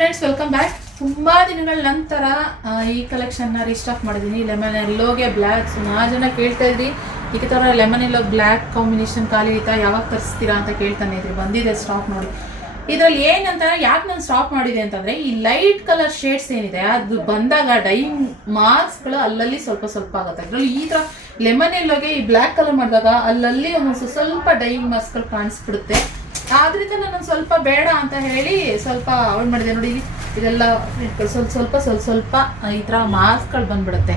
Friends, welcome back. ತುಂಬಾ ದಿನಗಳ ನಂತರ ಈ ಕಲೆಕ್ಷನ್ ನ ರೀಸ್ಟಾಕ್ ಮಾಡಿದೀನಿ. ಲೆಮನ್ ಎಲ್ಲೋಗೆ ಬ್ಲ್ಯಾಕ್ ಸುಮಾರು ಜನ ಕೇಳ್ತಾ ಇದ್ರಿ, ಈ ತರ ಲೆಮನ್ ಎಲ್ಲೋ ಬ್ಲ್ಯಾಕ್ ಕಾಂಬಿನೇಷನ್ ಖಾಲಿ ಐತಾ, ಯಾವಾಗ ತರಿಸ್ತೀರಾ ಅಂತ ಕೇಳ್ತಾನೆ ಇದ್ರಿ. ಬಂದಿದೆ ಸ್ಟಾಕ್ ನೋಡಿ. ಇದ್ರಲ್ಲಿ ಏನಂತ ಯಾಕೆ ನಾನು ಸ್ಟಾಪ್ ಮಾಡಿದೆ ಅಂತಂದ್ರೆ, ಈ ಲೈಟ್ ಕಲರ್ ಶೇಡ್ಸ್ ಏನಿದೆ ಅದು ಬಂದಾಗ ಡೈಯಿಂಗ್ ಮಾರ್ಕ್ಸ್ ಗಳು ಅಲ್ಲಲ್ಲಿ ಸ್ವಲ್ಪ ಸ್ವಲ್ಪ ಆಗುತ್ತೆ. ಅದ್ರಲ್ಲಿ ಈ ತರ ಲೆಮನ್ ಎಲ್ಲೋಗೆ ಈ ಬ್ಲ್ಯಾಕ್ ಕಲರ್ ಮಾಡಿದಾಗ ಅಲ್ಲಲ್ಲಿ ಒಂದೊಂದು ಸ್ವಲ್ಪ ಡೈಯಿಂಗ್ ಮಾರ್ಕ್ಸ್ ಗಳು ಕಾಣಿಸ್ಬಿಡುತ್ತೆ. ಆದ್ರಿಂದ ನಾನು ಸ್ವಲ್ಪ ಬೇಡ ಅಂತ ಹೇಳಿ ಸ್ವಲ್ಪ ಅವಾಯ್ಡ್ ಮಾಡಿದೆ. ನೋಡಿ, ಇದೆಲ್ಲ ಸ್ವಲ್ಪ ಸ್ವಲ್ಪ ಈ ತರ ಮಾಸ್ಕ್ ಗಳು ಬಂದ್ಬಿಡುತ್ತೆ.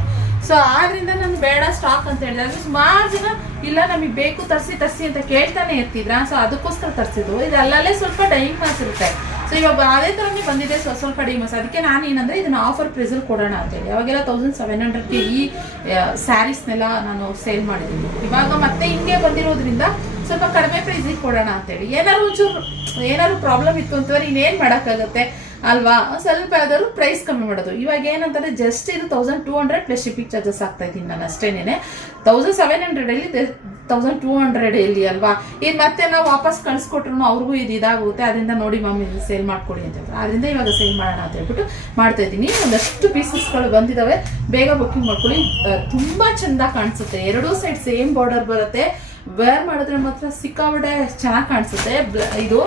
ಸೊ ಆದ್ರಿಂದ ನಾನು ಬೇಡ ಸ್ಟಾಕ್ ಅಂತ ಹೇಳಿದೆ. ಅಂದ್ರೆ ಸುಮಾರು ಜನ ಇಲ್ಲ ನಮಗೆ ಬೇಕು ತರಿಸಿ ಅಂತ ಕೇಳ್ತಾನೆ ಇರ್ತಿದ್ರ. ಸೊ ಅದಕ್ಕೋಸ್ಕರ ತರಿಸಿದ್ದು. ಇದು ಅಲ್ಲಲ್ಲೇ ಸ್ವಲ್ಪ ಡೈಯಿಂಗ್ ಮಾರ್ಕ್ಸ್ ಇರುತ್ತೆ. ಸೊ ಇವಾಗ ಅದೇ ತರನೇ ಬಂದಿದೆ ಸ್ವಲ್ಪ ಡೈಯಿಂಗ್ ಮಾರ್ಕ್ಸ್. ಅದಕ್ಕೆ ನಾನು ಏನಂದ್ರೆ ಇದನ್ನ ಆಫರ್ ಪ್ರೈಸ್ ಅಲ್ಲಿ ಕೊಡೋಣ ಅಂತ ಹೇಳಿ ಅವಾಗೆಲ್ಲ 1700ಗೆ ಈ ಸ್ಯಾರೀಸ್ನೆಲ್ಲ ನಾನು ಸೇಲ್ ಮಾಡಿದ್ದೀನಿ. ಇವಾಗ ಮತ್ತೆ ಹಿಂಗೆ ಬಂದಿರೋದ್ರಿಂದ ಸ್ವಲ್ಪ ಕಡಿಮೆ ಪ್ರೈಸಿಗೆ ಕೊಡೋಣ ಅಂತೇಳಿ. ಏನಾದ್ರು ಪ್ರಾಬ್ಲಮ್ ಇತ್ತು ಅಂತಂದ್ರೆ ಇನ್ನೇನ್ ಮಾಡಕ್ಕಾಗತ್ತೆ ಅಲ್ವಾ, ಸ್ವಲ್ಪ ಯಾವ್ದಾದ್ರು ಪ್ರೈಸ್ ಕಮ್ಮಿ ಮಾಡೋದು. ಇವಾಗ ಏನಂತಾರೆ, ಜಸ್ಟ್ ಇದು 1200 ಪ್ಲಸ್ ಶಿಪ್ಪಿಂಗ್ ಚಾರ್ಜಸ್ ಆಗ್ತಾ ಇದ್ದೀನಿ ನಾನು ಅಷ್ಟೇನೆ. 1700 ಅಲ್ಲಿ 1200 ಇಲ್ಲಿ ಅಲ್ವಾ. ಇದು ಮತ್ತೆ ನಾವು ವಾಪಸ್ ಕಳ್ಸಿಕೊಟ್ರು ಅವ್ರಿಗೂ ಇದು ಇದಾಗುತ್ತೆ. ಅದರಿಂದ ನೋಡಿ ಮಮ್ಮಿ ಇದು ಸೇಲ್ ಮಾಡ್ಕೊಡಿ ಅಂತ ಹೇಳಿದ್ರು. ಅದರಿಂದ ಇವಾಗ ಸೇಲ್ ಮಾಡೋಣ ಅಂತ ಹೇಳ್ಬಿಟ್ಟು ಮಾಡ್ತಾ ಇದ್ದೀನಿ. ಒಂದಷ್ಟು ಪೀಸಸ್ಗಳು ಬಂದಿದಾವೆ, ಬೇಗ ಬುಕ್ಕಿಂಗ್ ಮಾಡ್ಕೊಳ್ಳಿ. ತುಂಬಾ ಚಂದ ಕಾಣಿಸುತ್ತೆ. ಎರಡೂ ಸೈಡ್ ಸೇಮ್ ಬಾರ್ಡರ್ ಬರುತ್ತೆ. ವೇರ್ ಮಾಡಿದ್ರೆ ಮಾತ್ರ ಸಿಕ್ಕಾಬಟ್ಟೆ ಚೆನ್ನಾಗಿ ಕಾಣಿಸುತ್ತೆ. ಇದು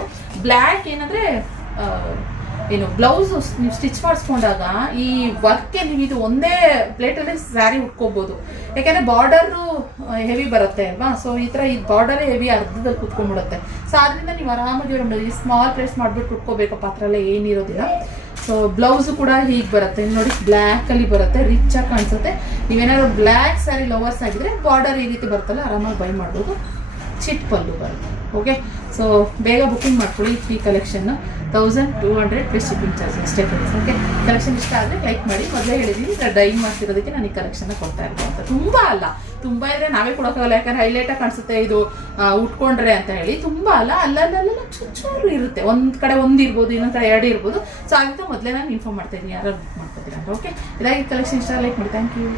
ಬ್ಲ್ಯಾಕ್ ಏನಂದ್ರೆ ಏನು ಬ್ಲೌಸ್ ನೀವು ಸ್ಟಿಚ್ ಮಾಡಿಸ್ಕೊಂಡಾಗ ಈ ವರ್ಕ್ಗೆ ನೀವು ಇದು ಒಂದೇ ಪ್ಲೇಟಲ್ಲಿ ಸ್ಯಾರಿ ಉಟ್ಕೋಬಹುದು. ಯಾಕಂದ್ರೆ ಬಾರ್ಡರ್ ಹೆವಿ ಬರುತ್ತೆ ಅಲ್ವಾ. ಸೊ ಈ ತರ ಈ ಬಾರ್ಡರ್ ಹೆವಿ ಅರ್ಧದಲ್ಲಿ ಕುತ್ಕೊಂಡ್ಬಿಡುತ್ತೆ. ಸೊ ಆದ್ರಿಂದ ನೀವು ಆರಾಮಾಗಿ ಈ ಸ್ಮಾಲ್ ಪ್ರೆಸ್ ಮಾಡ್ಬಿಟ್ಟು ಉಟ್ಕೋಬೇಕು. ಪಾತ್ರೆಲ್ಲ ಏನಿರೋದಿಲ್ಲ. ಸೊ ಬ್ಲೌಸ್ ಕೂಡ ಹೀಗೆ ಬರುತ್ತೆ ನೋಡಿ, ಬ್ಲ್ಯಾಕ್ ಅಲ್ಲಿ ಬರುತ್ತೆ, ರಿಚ್ ಆಗಿ ಕಾಣಿಸುತ್ತೆ. ನೀವೇನಾದ್ರು ಬ್ಲ್ಯಾಕ್ ಸ್ಯಾರಿ ಲವರ್ಸ್ ಆಗಿದ್ರೆ ಬಾರ್ಡರ್ ಈ ರೀತಿ ಬರುತ್ತಲ್ಲ, ಆರಾಮಾಗಿ ಬೈ ಮಾಡ್ಬೋದು. ಚಿಟ್ ಪಲ್ಲು ಬರುತ್ತೆ. ಓಕೆ, ಸೊ ಬೇಗ ಬುಕ್ಕಿಂಗ್ ಮಾಡ್ಕೊಳ್ಳಿ. ಈ ಕಲೆಕ್ಷನ್ 1200 ಪ್ಲಸ್ ಶಿಪ್ಪಿಂಗ್ ಚಾರ್ಜ್ ಅಷ್ಟೇ ಫ್ರೆಂಡ್ಸ್. ಓಕೆ, ಕಲೆಕ್ಷನ್ ಇಷ್ಟ ಆದರೆ ಲೈಕ್ ಮಾಡಿ. ಮೊದಲೇ ಹೇಳಿದ್ದೀನಿ ಡೈಯಿಂಗ್ ಮಾಡ್ತಿರೋದಕ್ಕೆ ನಾನು ಈ ಕಲೆಕ್ಷನ್ ಕೊಡ್ತಾ ಇರ್ಬೋದು ಅಂತ. ತುಂಬಾ ಇದ್ರೆ ನಾವೇ ಕೊಡೋಕ್ಕಾಗಲ್ಲ, ಯಾಕಂದ್ರೆ ಹೈಲೈಟಾಗಿ ಕಾಣಿಸುತ್ತೆ ಇದು ಉಟ್ಕೊಂಡ್ರೆ ಅಂತ ಹೇಳಿ. ತುಂಬಾ ಅಲ್ಲಲ್ಲ ಚೂರು ಇರುತ್ತೆ. ಒಂದ್ ಕಡೆ ಒಂದಿರ್ಬೋದು, ಇನ್ನೊಂದ್ ಕಡೆ 2 ಇರ್ಬೋದು. ಸೊ ಅದಕ್ಕೆ ಮೊದಲೇ ನಾನು ಇನ್ಫಾರ್ಮ್ ಮಾಡ್ತಾ ಇದ್ದೀನಿ ಯಾರು ಬುಕ್ ಮಾಡ್ಕೊತೀರಾ ಅಂತ. ಓಕೆ, ಇದಾಗಿ ಕಲೆಕ್ಷನ್ ಇಷ್ಟ ಲೈಕ್ ಮಾಡಿ. Thank you.